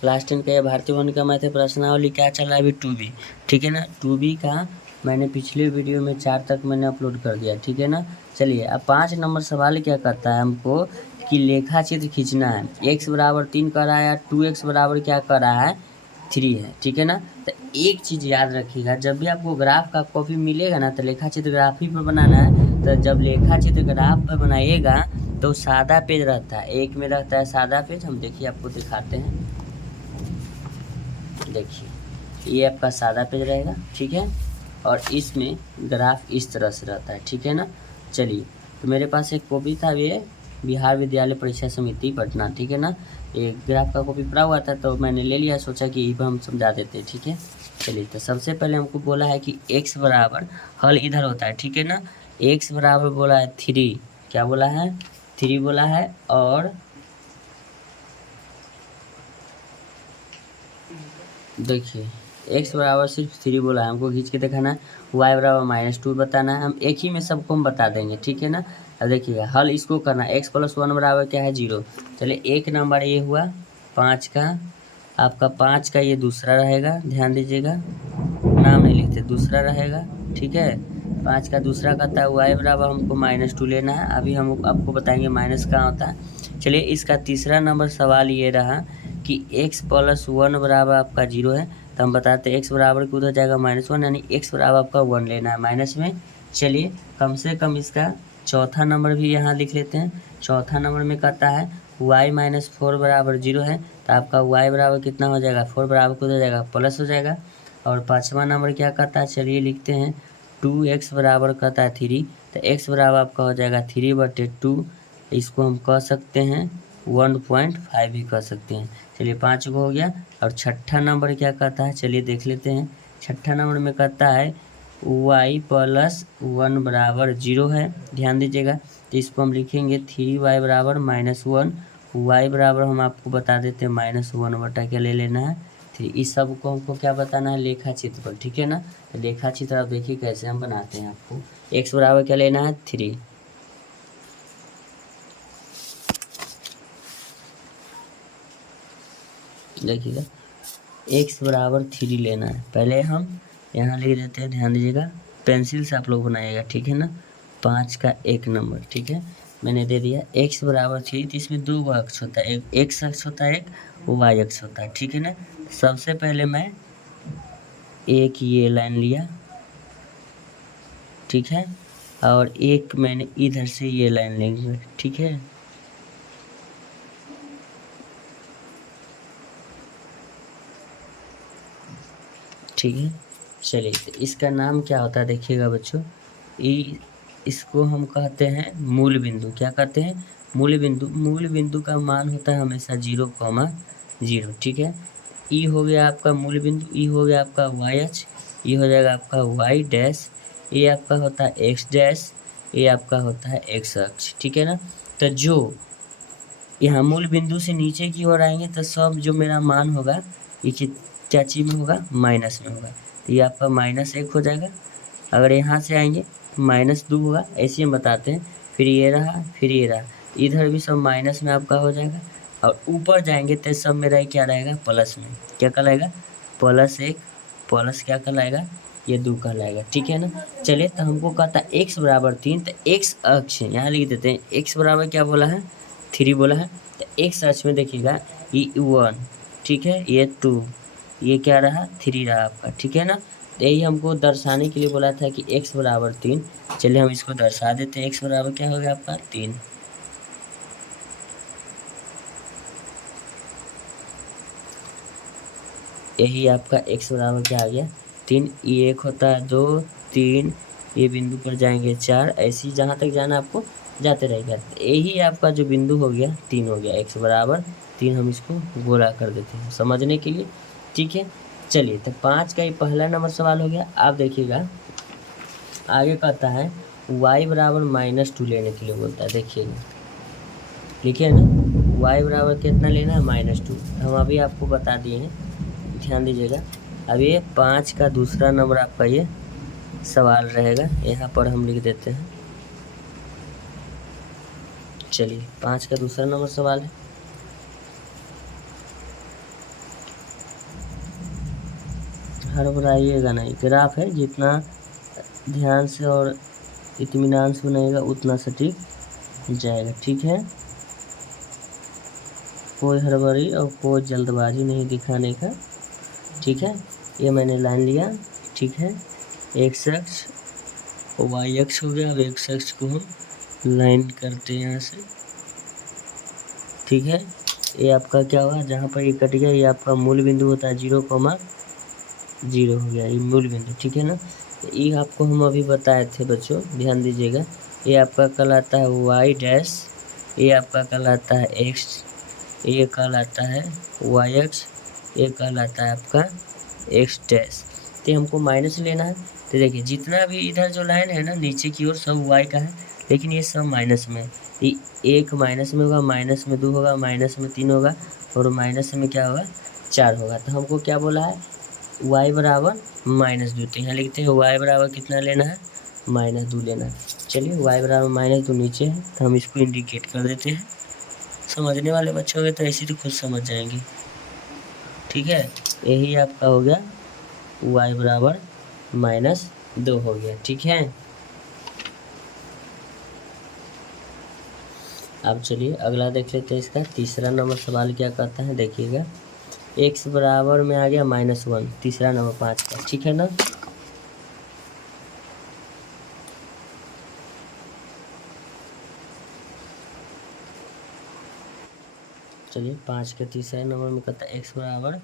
Class 10 का या भारतीय वन का मैथ प्रश्नावली क्या चल रहा है अभी 2B, ठीक है ना। 2B का मैंने पिछले वीडियो में 4 तक मैंने अपलोड कर दिया, ठीक है ना। चलिए अब 5 नंबर सवाल क्या करता है हमको कि लेखा चित्र खींचना है। x बराबर 3 कर रहा है या 2x बराबर क्या कर रहा है 3 है, ठीक है ना। तो एक चीज़ याद रखिएगा, जब भी आपको ग्राफ का कॉपी मिलेगा ना तो लेखा चित्र ग्राफ ही पर बनाना है। तो जब लेखा चित्र ग्राफ पर बनाइएगा तो सादा पेज रहता है, एक में रहता है सादा पेज। हम देखिए आपको दिखाते हैं, देखिए ये आपका सादा पेज रहेगा, ठीक है। और इसमें ग्राफ इस तरह से रहता है, ठीक है ना। चलिए तो मेरे पास एक कॉपी था, ये बिहार विद्यालय परीक्षा समिति पटना, ठीक है ना। ये ग्राफ का कॉपी पड़ा हुआ था तो मैंने ले लिया, सोचा कि इस पर हम समझा देते हैं, ठीक है। चलिए तो सबसे पहले हमको बोला है कि x बराबर, हल इधर होता है, ठीक है ना। x बराबर बोला है 3, क्या बोला है 3 बोला है। और देखिए x बराबर सिर्फ 3 बोला है, हमको खींच के दिखाना है। y बराबर -2 बताना है, हम एक ही में सबको हम बता देंगे, ठीक है ना। अब देखिए हल इसको करना है, x + 1 बराबर क्या है 0। चलिए एक नंबर ये हुआ 5 का, आपका 5 का ये दूसरा रहेगा, ध्यान दीजिएगा नाम नहीं लिखते, दूसरा रहेगा, ठीक है। 5 का दूसरा कहता है y बराबर हमको -2 लेना है। अभी हम आपको बताएंगे माइनस कहाँ होता है। चलिए इसका तीसरा नंबर सवाल ये रहा कि x + 1 बराबर आपका 0 है। तो हम बताते हैं x बराबर को उधर जाएगा -1, यानी x बराबर आपका 1 लेना है माइनस में। चलिए कम से कम इसका चौथा नंबर भी यहाँ लिख लेते हैं। चौथा नंबर में कहता है y - 4 बराबर 0 है। तो आपका y बराबर कितना हो जाएगा, 4 बराबर को उधर जाएगा प्लस हो जाएगा। और पाँचवा नंबर क्या कहता है, चलिए लिखते हैं 2x बराबर कहता है 3। तो x बराबर आपका हो जाएगा 3/2, इसको हम कह सकते हैं 1.5 भी कह सकते हैं। चलिए 5 को हो गया। और छठा नंबर क्या कहता है, चलिए देख लेते हैं। छठा नंबर में कहता है y + 1 बराबर 0 है, ध्यान दीजिएगा। तो इसको हम लिखेंगे 3y बराबर -1, y बराबर हम आपको बता देते हैं -1 बटा क्या ले लेना है 3। इस सब को हमको क्या बताना है लेखा चित्र पर, ठीक है ना। तो लेखा चित्र आप देखिए कैसे हम बनाते हैं। आपको x बराबर क्या लेना है 3, देखिएगा x बराबर 3 लेना है। पहले हम यहाँ लिख देते हैं, ध्यान दीजिएगा पेंसिल से आप लोग बनाइएगा, ठीक है ना। 5 का 1 नंबर, ठीक है, मैंने दे दिया x बराबर 3। तो इसमें 2 अक्ष होता है, एक x अक्ष होता है, एक y अक्ष होता है, ठीक है ना। सबसे पहले मैं एक ये लाइन लिया, ठीक है, और एक मैंने इधर से ये लाइन लेंगे, ठीक है। ठीक है, चलिए तो इसका नाम क्या होता है देखिएगा बच्चों, इसको हम कहते हैं मूल बिंदु। क्या कहते हैं, मूल बिंदु। मूल बिंदु का मान होता है हमेशा 0,0, ठीक है। ई हो गया आपका मूल बिंदु, ई हो गया आपका y अक्ष, ये हो जाएगा आपका y डैश, ये आपका होता है x डैश, ये आपका होता है x अक्ष, ठीक है ना। तो जो यहाँ मूल बिंदु से नीचे की ओर आएंगे तो सब जो मेरा मान होगा ये क्या चीज में होगा, माइनस में होगा। तो ये आपका -1 हो जाएगा। अगर यहाँ से आएंगे -2 होगा, ऐसे हम बताते हैं। फिर ये रहा, फिर ये रहा, इधर भी सब माइनस में आपका हो जाएगा। और ऊपर जाएंगे तो सब मेरा क्या रहेगा प्लस में, क्या कहलाएगा +1, प्लस क्या कहलाएगा ये 2 कहलाएगा, ठीक है ना। चलिए तो हमको कहता है x बराबर 3, तो x अक्ष यहाँ लिख देते हैं। x बराबर क्या बोला है 3 बोला है। तो x अक्ष में देखिएगा ये 1, ठीक है, ये 2, ये क्या रहा 3 रहा आपका, ठीक है ना। तो यही हमको दर्शाने के लिए बोला था कि x बराबर 3। चलिए हम इसको दर्शा देते हैं। x बराबर क्या हो गया आपका 3, यही आपका x बराबर क्या आ गया 3। ये एक होता है 2, 3, ये बिंदु पर जाएंगे 4, ऐसे ही जहाँ तक जाना आपको जाते रहेगा। तो यही आपका जो बिंदु हो गया 3 हो गया, x बराबर 3 हम इसको गोला कर देते हैं समझने के लिए, ठीक है। चलिए तो 5 का ये पहला नंबर सवाल हो गया। आप देखिएगा आगे कहता है y बराबर -2 लेने के लिए बोलता है, देखिएगा लिखिए ना y बराबर कितना लेना है -2। हम अभी आपको बता दिए हैं, ध्यान दीजिएगा। अब ये 5 का दूसरा नंबर आपका ये सवाल रहेगा, यहाँ पर हम लिख देते हैं। चलिए 5 का दूसरा नंबर सवाल है, हड़बड़ाइएगा नहीं, ग्राफ है, जितना ध्यान से और इत्मीनान से बनाएगा उतना सटीक जाएगा, ठीक है। कोई हड़बड़ी और कोई जल्दबाजी नहीं दिखाने का, ठीक है। ये मैंने लाइन लिया, ठीक है। एक्स अक्ष वाई अक्ष हो गया। अब एक्स अक्ष को हम लाइन करते हैं यहाँ से, ठीक है। ये आपका क्या हुआ, जहाँ पर ये कट गया ये आपका मूल बिंदु होता है 0,0 हो गया, ये मूल बिंदु, ठीक है ना। ये आपको हम अभी बताए थे बच्चों, ध्यान दीजिएगा। ये आपका कहलाता है वाई डैश, ये आपका कहलाता है एक्स, ये कहलाता है वाई एक्स, ये कहलाता है आपका एक्स डैश। तो हमको माइनस लेना है। तो देखिए जितना भी इधर जो लाइन है ना नीचे की ओर सब वाई का है, लेकिन ये सब माइनस में है। ये एक माइनस में होगा, माइनस में 2 होगा, माइनस में 3 होगा और माइनस में क्या होगा 4 होगा। तो हमको क्या बोला है, y बराबर -2। तो यहाँ लिखते हैं y बराबर कितना लेना है, -2 लेना है। चलिए y बराबर -2 नीचे है तो हम इसको इंडिकेट कर देते हैं। समझने वाले बच्चे होंगे तो ऐसे तो खुद समझ जाएंगे, ठीक है। यही आपका हो गया y बराबर -2 हो गया, ठीक है। अब चलिए अगला देख लेते हैं। इसका तीसरा नंबर सवाल क्या कहता है, देखिएगा। x बराबर में आ गया -1, तीसरा नंबर 5 का, ठीक है ना। चलिए 5 के तीसरे नंबर में कहता है x बराबर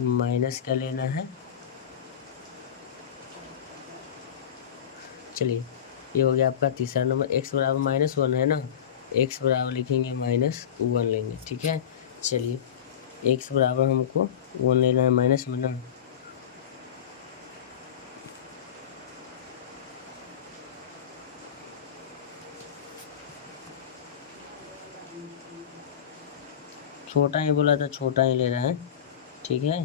माइनस क्या लेना है। चलिए ये हो गया आपका तीसरा नंबर, x बराबर -1 है ना, x बराबर लिखेंगे -1 लेंगे, ठीक है। चलिए x बराबर हमको 1 लेना है माइनस में ना, छोटा ही बोला था, छोटा ही ले रहा है, ठीक है।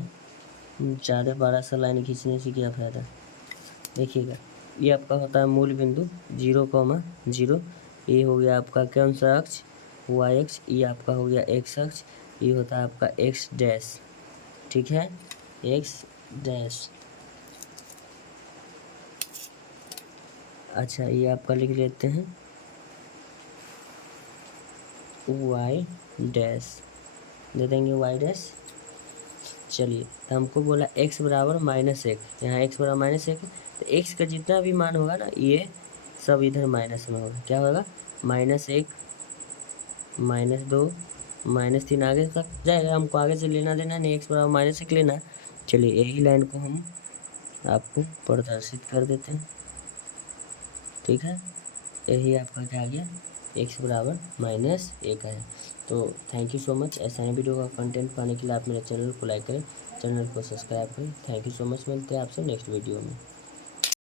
ज़्यादा बड़ा सा लाइन खींचने से क्या फ़ायदा। देखिएगा ये आपका होता है मूल बिंदु 0,0। ये हो गया आपका कौन सा अक्ष, वाई अक्ष। ये आपका हो गया एक्स अक्ष। ये होता है आपका एक्स डैश, ठीक है, एक्स डैश। अच्छा ये आपका लिख लेते हैं वाई डैश, दे देंगे वाई डैश। चलिए तो हमको बोला x बराबर -1, यहाँ x बराबर -1 तो x का जितना भी मान होगा ना ये सब इधर माइनस में होगा। क्या होगा, -1, -2, -3 आगे तक जाएगा। हमको आगे से लेना देना नहीं, x बराबर -1 लेना है। चलिए यही लाइन को हम आपको प्रदर्शित कर देते हैं, ठीक है। यही आपका क्या आ गया, x बराबर -1 है। तो थैंक यू सो मच। ऐसा ही वीडियो का कंटेंट पाने के लिए आप मेरे चैनल को लाइक करें, चैनल को सब्सक्राइब करें। Thank you so much. मिलते हैं आपसे नेक्स्ट वीडियो में।